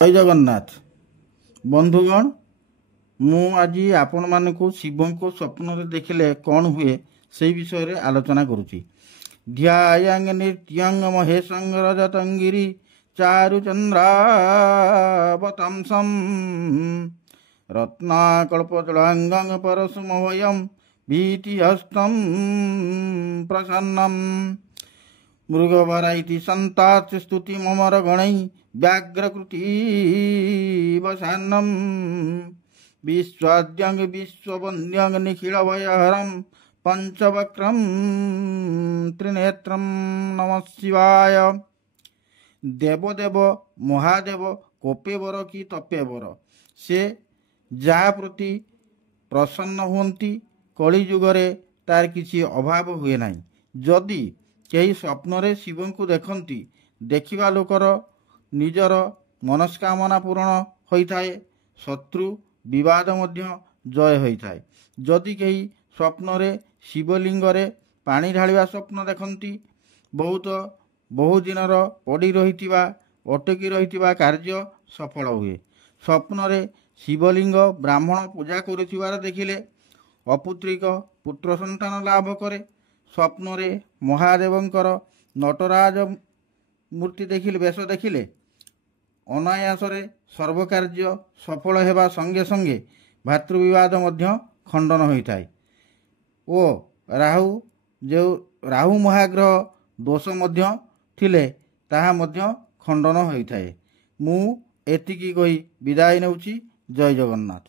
जय जगन्नाथ बंधुगण मु आज आपण मानक शिव को स्वप्न देखिले कौन हुए से विषय रे आलोचना करुच्ची। ध्यायंग नृत्यंग महेशंग रजतंगिरी चारुचंद्रावतंसम रत्नाकल्पजलांगं परशुमभयं भीतिहस्तं प्रसन्नम मृगवरा इति संतात् स्तुति ममर गणै व्याघ्रकृति वसान्नम विश्वाद्यंग विश्ववन्द्यंग निखिल भयहरं पंचवक्रं त्रिनेत्रं नमः शिवाय। देवदेव महादेव कोपेवर कि तपेवर से जहा प्रति प्रसन्न हुंती कली जुगरे तार किसी अभाव हुए नहीं। जदि कई स्वप्न शिव को देखती देखा लोकर निजर मनस्कामना पूरण होता है, शत्रु विवाद मध्य जय होता है। जदि कई स्वप्न शिवलिंग पानी ढालिया स्वप्न देखती बहु दिनर पड़ी रही अटकी रही कार्य सफल हुए। स्वप्न शिवलिंग ब्राह्मण पूजा करुथिबार देखिले अपुत्रिक पुत्र संतान लाभ करे। स्वप्न महादेवंकर नटराज मूर्ति देखिले बेश देखिले अनायासरे सर्वकार्य सफल हेबा संगे संगे भातृविवाद मध्य खंडन होता है ओ राहु महाग्रह दोष मध्य थिले ताहा मध्य खंडन होता है। मु एतिकी कही विदाय नेउची। जय जगन्नाथ।